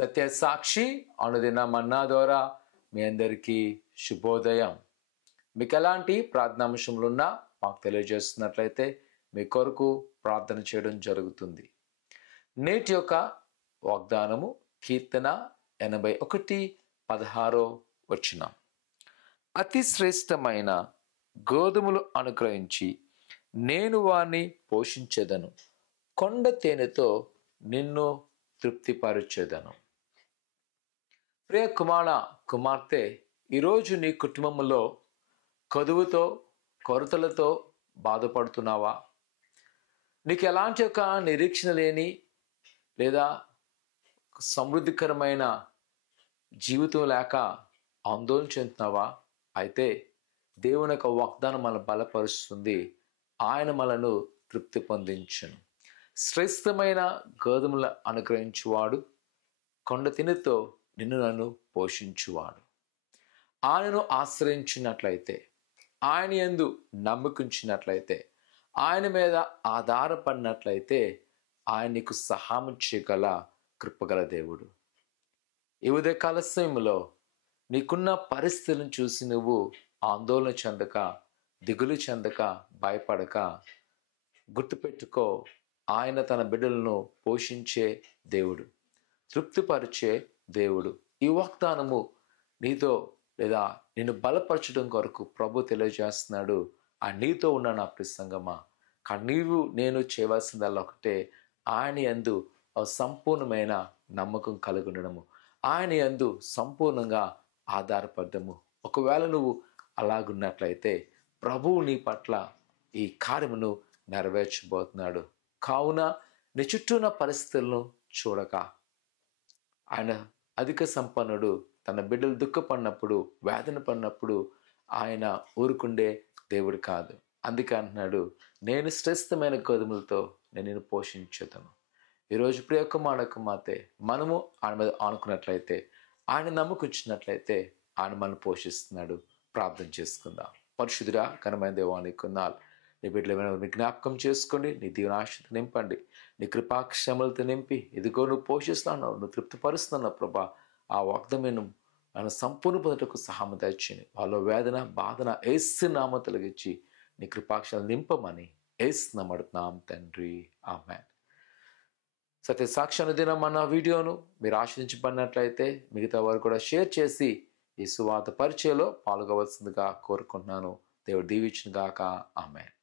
సత్య సాక్షి అనుదిన మన్నా ద్వారా మీ అందరికీ శుభోదయం. మీకు ఎలాంటి ప్రార్థనాంశములు ఉన్నా మాకు తెలియజేస్తున్నట్లయితే మీ కొరకు ప్రార్థన చేయడం జరుగుతుంది. నేటి యొక్క వాగ్దానము కీర్తన 81:16 అతి శ్రేష్టమైన గోధుమలు అనుగ్రహించి నేను వారిని పోషించెదను, కొండ తేనెతో నిన్ను తృప్తిపరచెదను. ప్రియ కుమార్తె, ఈరోజు నీ కుటుంబంలో కదువుతో కొరతలతో బాధపడుతున్నావా? నీకు ఎలాంటి ఒక నిరీక్షణ లేని లేదా సమృద్ధికరమైన జీవితం లేక ఆందోళన చెందుతున్నావా? అయితే దేవుని యొక్క వాగ్దానం మనల్ని బలపరుస్తుంది. ఆయన మనను తృప్తి పొందించును. శ్రేష్టమైన గోధుమల అనుగ్రహించువాడు, కొండ తినతో నిన్ను నన్ను పోషించువాడు. ఆయనను ఆశ్రయించినట్లయితే, ఆయన యందు నమ్మకించినట్లయితే, ఆయన మీద ఆధారపడినట్లయితే ఆయన నీకు సహాయం చేయగల కృపగల దేవుడు. ఈ ఉదయకాల సమయంలో నీకున్న పరిస్థితులను చూసి నువ్వు ఆందోళన చెందక, దిగులు చెందక, భయపడక, గుర్తుపెట్టుకో, ఆయన తన బిడ్డలను పోషించే దేవుడు, తృప్తిపరిచే దేవుడు. ఈ వాగ్దానము నీతో లేదా నిన్ను బలపరచడం కొరకు ప్రభు తెలియజేస్తున్నాడు. ఆ నీతో ఉన్న నా ప్రసంగమా, కానీ నీవు నేను చేయవలసిందల్లా ఒకటే, ఆయన యందు సంపూర్ణమైన నమ్మకం కలిగి ఉండడము, ఆయన యందు సంపూర్ణంగా ఆధారపడము. ఒకవేళ నువ్వు అలాగున్నట్లయితే ప్రభువు నీ పట్ల ఈ కార్యమును నెరవేర్చబోతున్నాడు. కావున నీ చుట్టూ ఉన్న పరిస్థితులను చూడక, ఆయన అధిక సంపన్నుడు. తన బిడ్డలు దుఃఖపడినప్పుడు, వేదన పడినప్పుడు ఆయన ఊరుకుండే దేవుడు కాదు. అందుకే అంటున్నాడు, నేను శ్రేష్టమైన గోధుమలతో నేను నిన్ను పోషించుతాను. ఈరోజు ప్రియ కుమార్తె, మనము ఆయన మీద ఆనుకున్నట్లయితే, ఆయన నమ్మకించినట్లయితే ఆయన మనల్ని పోషిస్తున్నాడు. ప్రార్థన చేసుకుందాం. పరిశుద్ధుడా ఘనమైన దేవానికి వందనాలు. నీ బిడ్డలు ఏమైనా జ్ఞాపకం చేసుకోండి. నీ దీవెనాశతో నింపండి. నీ కృపాక్షమలతో నింపి, ఇదిగో నువ్వు పోషిస్తున్నావు, నువ్వు తృప్తిపరుస్తున్నావు ప్రభా. ఆ వాగ్దానం ఆయన సంపూర్ణ పొందుటకు సహాయం దయచేయండి. వాళ్ళ వేదన బాధన యేసు నామమున తొలగించి నీ కృపాక్షలు నింపమని యేసు నామమున అడుగుతున్నాం తండ్రి, ఆమేన్. సత్య సాక్షి అనుదినం అన్న వీడియోను మీరు ఆశ్రయించబడినట్లయితే మిగతా వారు కూడా షేర్ చేసి ఈ సువార్త పరిచయలో పాల్గొవలసిందిగా కోరుకుంటున్నాను. దేవుడు దీవించును గాక. ఆమేన్.